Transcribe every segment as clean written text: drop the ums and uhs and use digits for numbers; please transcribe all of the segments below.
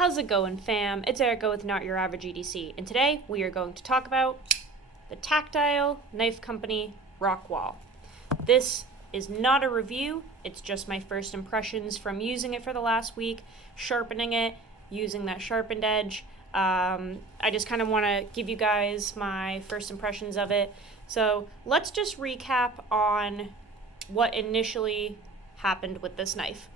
How's it going, fam? It's Erica with Not Your Average EDC, and today we are going to talk about the Tactile knife company Rockwall. This is not a review, it's just my first impressions from using it for the last week, sharpening it, using that sharpened edge. I just kind of want to give you guys my first impressions of it. So let's just recap on what initially happened with this knife.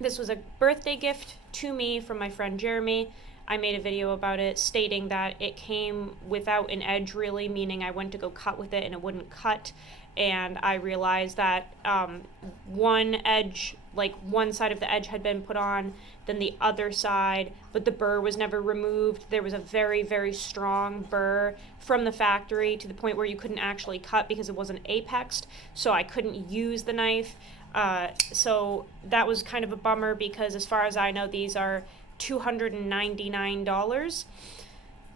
This was a birthday gift to me from my friend Jeremy. I made a video about it stating that it came without an edge, really, meaning I went to go cut with it and it wouldn't cut. And I realized that one edge, like one side of the edge had been put on, then the other side, but the burr was never removed. There was a very, very strong burr from the factory to the point where you couldn't actually cut because it wasn't apexed, so I couldn't use the knife. So that was kind of a bummer because as far as I know, these are $299.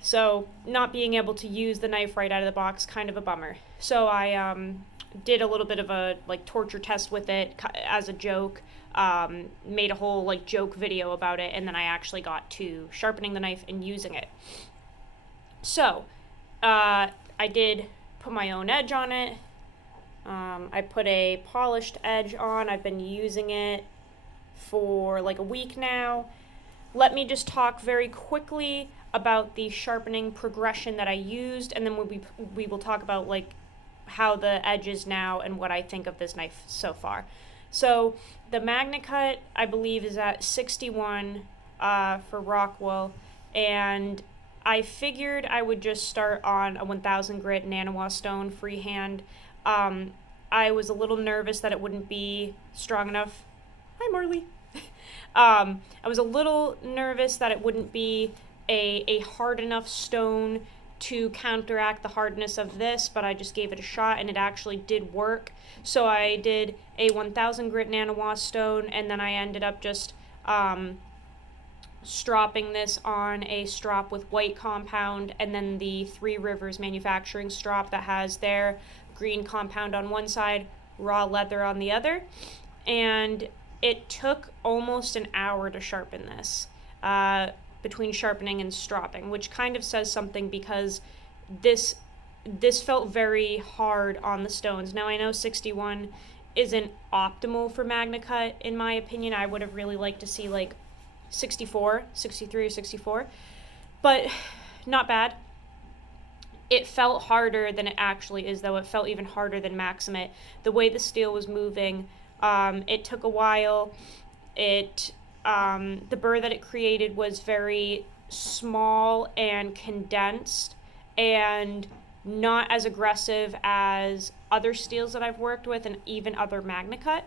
So not being able to use the knife right out of the box, kind of a bummer. So I did a little bit of a torture test with it as a joke, made a whole joke video about it, and then I actually got to sharpening the knife and using it. So I did put my own edge on it. I put a polished edge on. I've been using it for a week now. Let me just talk very quickly about the sharpening progression that I used, and then we will talk about how the edge is now and what I think of this knife so far. So the Magna Cut, I believe, is at 61 for Rockwall, and I figured I would just start on a 1000 grit Nanawa stone freehand. I was a little nervous that it wouldn't be strong enough. Hi, Marley. I was a little nervous that it wouldn't be a hard enough stone to counteract the hardness of this, but I just gave it a shot and it actually did work. So I did a 1000 grit Nanawa stone, and then I ended up just stropping this on a strop with white compound, and then the Three Rivers manufacturing strop that has their green compound on one side, raw leather on the other. And it took almost an hour to sharpen this, between sharpening and stropping, which kind of says something because this felt very hard on the stones. Now I know 61 isn't optimal for Magna Cut in my opinion. I would have really liked to see 64, 63 or 64, but not bad. It felt harder than it actually is, though. It felt even harder than Maximate. The way the steel was moving, it took a while. The burr that it created was very small and condensed and not as aggressive as other steels that I've worked with and even other Magna Cut.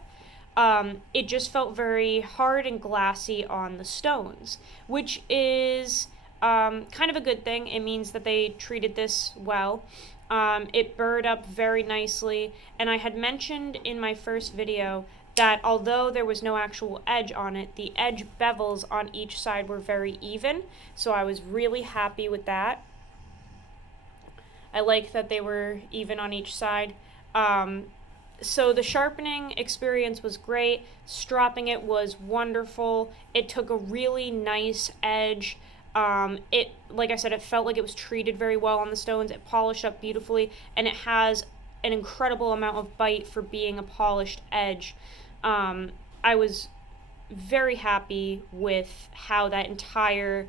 It just felt very hard and glassy on the stones, which is kind of a good thing. It means that they treated this well. It burred up very nicely, and I had mentioned in my first video that although there was no actual edge on it, the edge bevels on each side were very even, so I was really happy with that. I like that they were even on each side. So the sharpening experience was great. Stropping it was wonderful. It took a really nice edge. Like I said, it felt like it was treated very well on the stones. It polished up beautifully, and it has an incredible amount of bite for being a polished edge. I was very happy with how that entire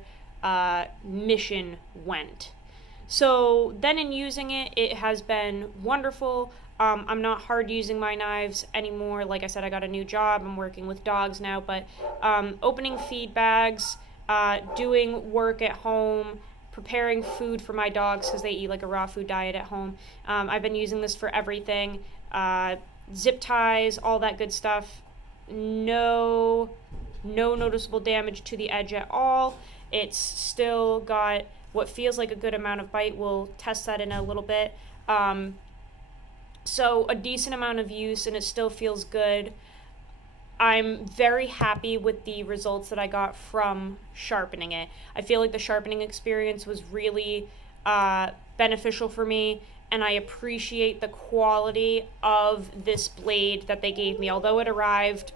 mission went. So then in using it, it has been wonderful. I'm not hard using my knives anymore. Like I said, I got a new job. I'm working with dogs now, but opening feed bags, doing work at home, preparing food for my dogs because they eat a raw food diet at home. I've been using this for everything. Zip ties, all that good stuff. No noticeable damage to the edge at all. It's still got what feels like a good amount of bite. We'll test that in a little bit. So a decent amount of use, and it still feels good. I'm very happy with the results that I got from sharpening it. I feel like the sharpening experience was really beneficial for me, and I appreciate the quality of this blade that they gave me. Although it arrived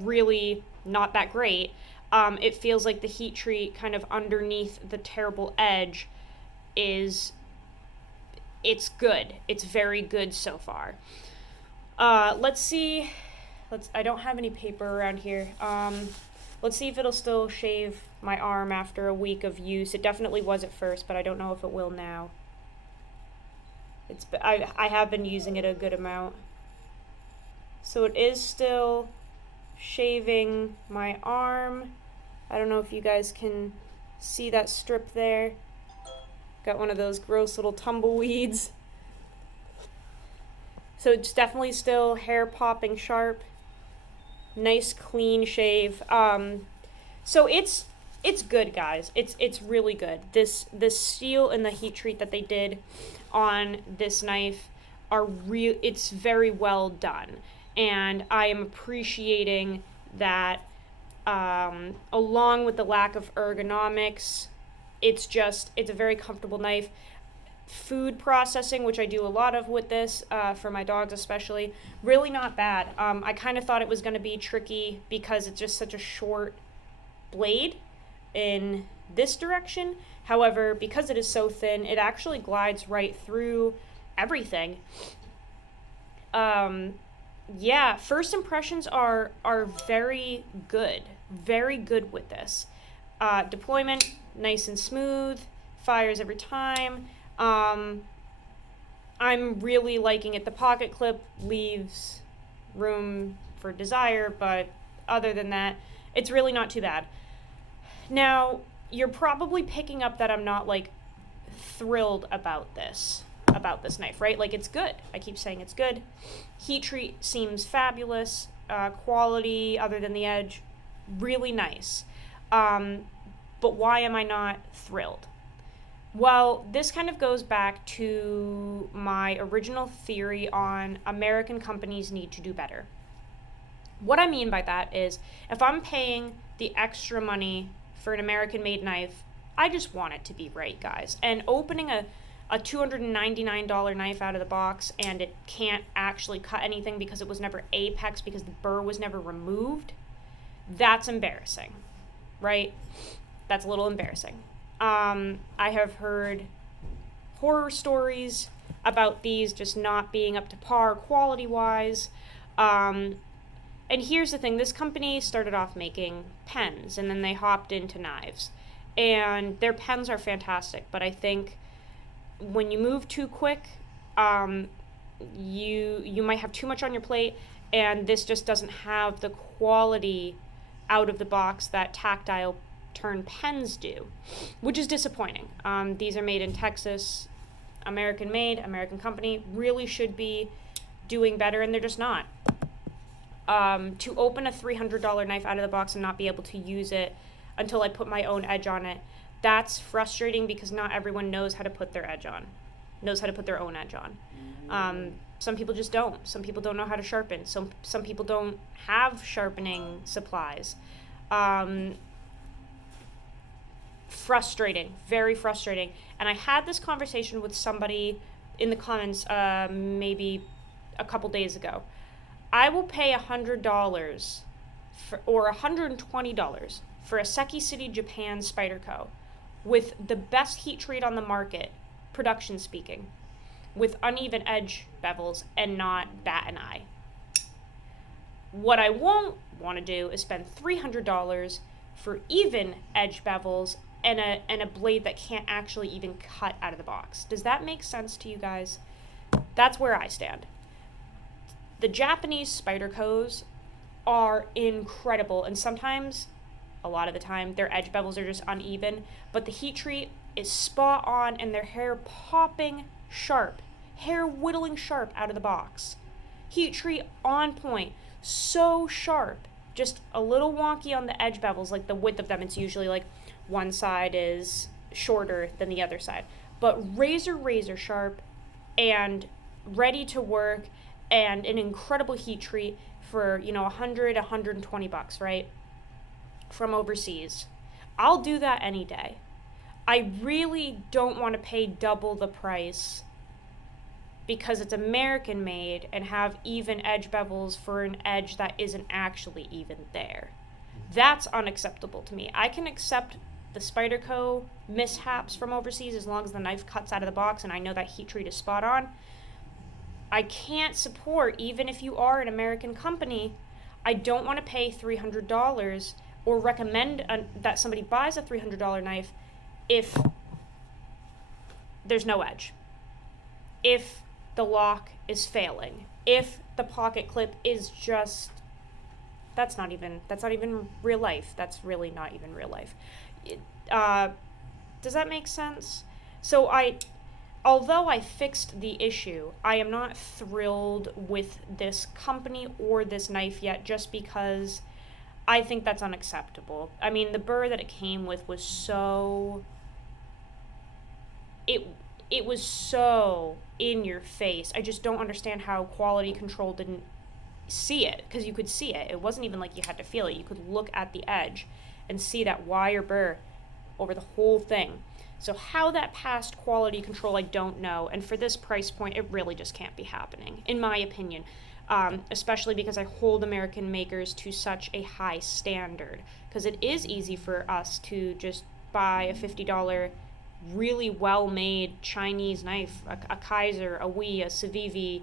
really not that great, it feels like the heat treat kind of underneath the terrible edge it's good. It's very good so far. Let's see. I don't have any paper around here. Let's see if it'll still shave my arm after a week of use. It definitely was at first, but I don't know if it will now. I have been using it a good amount. So it is still shaving my arm. I don't know if you guys can see that strip there. Got one of those gross little tumbleweeds. So it's definitely still hair popping sharp. Nice clean shave. So it's good, guys. It's really good. This steel and the heat treat that they did on this knife it's very well done, and I am appreciating that. Along with the lack of ergonomics, it's a very comfortable knife. Food processing, which I do a lot of with this, for my dogs especially, really not bad. I kind of thought it was going to be tricky because it's just such a short blade in this direction. However, because it is so thin, it actually glides right through everything. Yeah, first impressions are very good with this. Deployment, nice and smooth, fires every time. I'm really liking it. The pocket clip leaves room for desire, but other than that, it's really not too bad. Now, you're probably picking up that I'm not like thrilled about this knife, right? Like, it's good. I keep saying it's good. Heat treat seems fabulous. Quality, other than the edge, really nice. But why am I not thrilled? Well, this kind of goes back to my original theory on American companies need to do better. What I mean by that is, if I'm paying the extra money for an American-made knife, I just want it to be right, guys. And opening a $299 knife out of the box and it can't actually cut anything because it was never apex, because the burr was never removed, that's embarrassing, right? That's a little embarrassing. I have heard horror stories about these just not being up to par quality-wise. And here's the thing. This company started off making pens, and then they hopped into knives. And their pens are fantastic, but I think when you move too quick, you might have too much on your plate, and this just doesn't have the quality out of the box that Tactile turn pens do, which is disappointing. These are made in Texas, American made, American company, really should be doing better, and they're just not. To open a $300 knife out of the box and not be able to use it until I put my own edge on it, that's frustrating because not everyone knows how to put their own edge on. Some people just don't. Some people don't know how to sharpen. Some people don't have sharpening supplies. Frustrating, very frustrating. And I had this conversation with somebody in the comments maybe a couple days ago. I will pay $100 or $120 for a Seki City, Japan Spyderco with the best heat treat on the market, production speaking, with uneven edge bevels and not bat an eye. What I won't want to do is spend $300 for even edge bevels and a blade that can't actually even cut out of the box. Does that make sense to you guys? That's where I stand. The Japanese Spydercos are incredible, and sometimes, a lot of the time, their edge bevels are just uneven, but the heat treat is spot on, and their hair popping sharp, hair whittling sharp out of the box. Heat treat on point, so sharp, just a little wonky on the edge bevels, like the width of them. It's usually like one side is shorter than the other side, but razor sharp and ready to work, and an incredible heat treat for, $100-$120, right? From overseas. I'll do that any day. I really don't want to pay double the price because it's American made and have even edge bevels for an edge that isn't actually even there. That's unacceptable to me. I can accept the Spyderco mishaps from overseas as long as the knife cuts out of the box and I know that heat treat is spot on. I can't support, even if you are an American company, I don't want to pay $300 or recommend that somebody buys a $300 knife if there's no edge, if the lock is failing, if the pocket clip is just, that's not even real life. That's really not even real life. Does that make sense? So although I fixed the issue, I am not thrilled with this company or this knife yet, just because I think that's unacceptable. I mean, the burr that it came with was so, it was so in your face. I just don't understand how quality control didn't see it, because you could see it. It wasn't even like you had to feel it. You could look at the edge and see that wire burr over the whole thing. So how that passed quality control, I don't know. And for this price point, it really just can't be happening, in my opinion. Especially because I hold American makers to such a high standard. Because it is easy for us to just buy a $50 really well-made Chinese knife, a Kaiser, a Wii, a Civivi.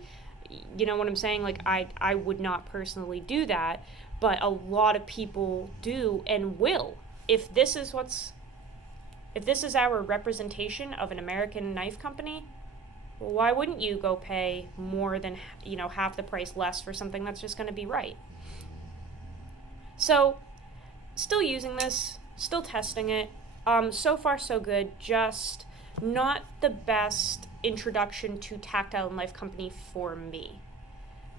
You know what I'm saying? Like, I would not personally do that, but a lot of people do and will. If this is our representation of an American knife company, well, why wouldn't you go pay more than, half the price less for something that's just going to be right? So, still using this, still testing it. So far so good, just not the best introduction to Tactile Knife Company for me.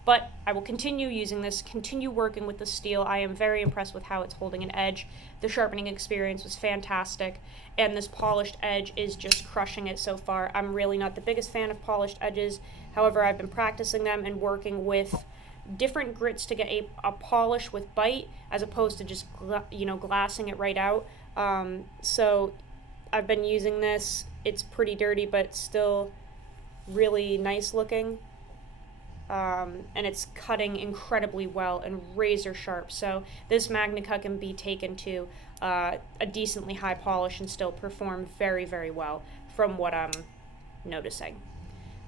But I will continue using this, continue working with the steel. I am very impressed with how it's holding an edge. The sharpening experience was fantastic, and this polished edge is just crushing it so far. I'm really not the biggest fan of polished edges. However, I've been practicing them and working with different grits to get a polish with bite, as opposed to just glassing it right out. So I've been using this. It's pretty dirty, but still really nice looking. And it's cutting incredibly well and razor sharp. So this Magnica can be taken to a decently high polish and still perform very, very well from what I'm noticing.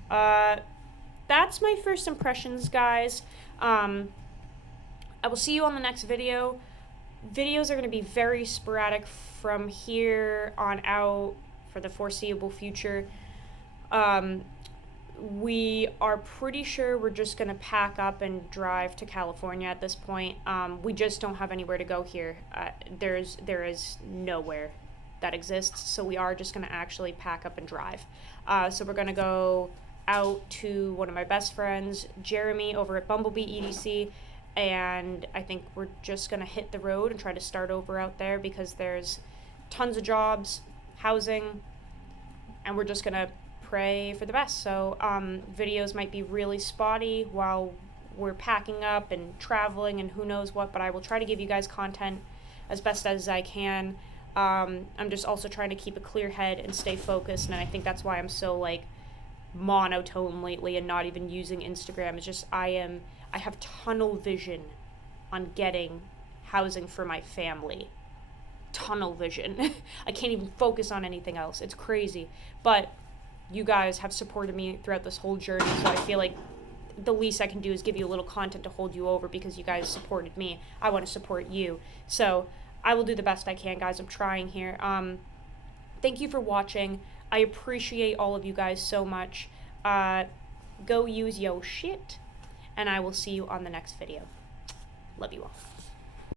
That's my first impressions, guys. I will see you on the next video. Videos are going to be very sporadic from here on out for the foreseeable future. We are pretty sure we're just going to pack up and drive to California at this point. We just don't have anywhere to go here. There is nowhere that exists, so we are just going to actually pack up and drive. So we're going to go out to one of my best friends, Jeremy, over at Bumblebee EDC, and I think we're just going to hit the road and try to start over out there, because there's tons of jobs, housing, and we're just going to pray for the best. So videos might be really spotty while we're packing up and traveling and who knows what, but I will try to give you guys content as best as I can. I'm just also trying to keep a clear head and stay focused, and I think that's why I'm so monotone lately and not even using Instagram. It's just I have tunnel vision on getting housing for my family. Tunnel vision. I can't even focus on anything else. It's crazy. But you guys have supported me throughout this whole journey, so I feel like the least I can do is give you a little content to hold you over, because you guys supported me. I want to support you. So I will do the best I can, guys. I'm trying here. Thank you for watching. I appreciate all of you guys so much. Go use yo shit, and I will see you on the next video. Love you all.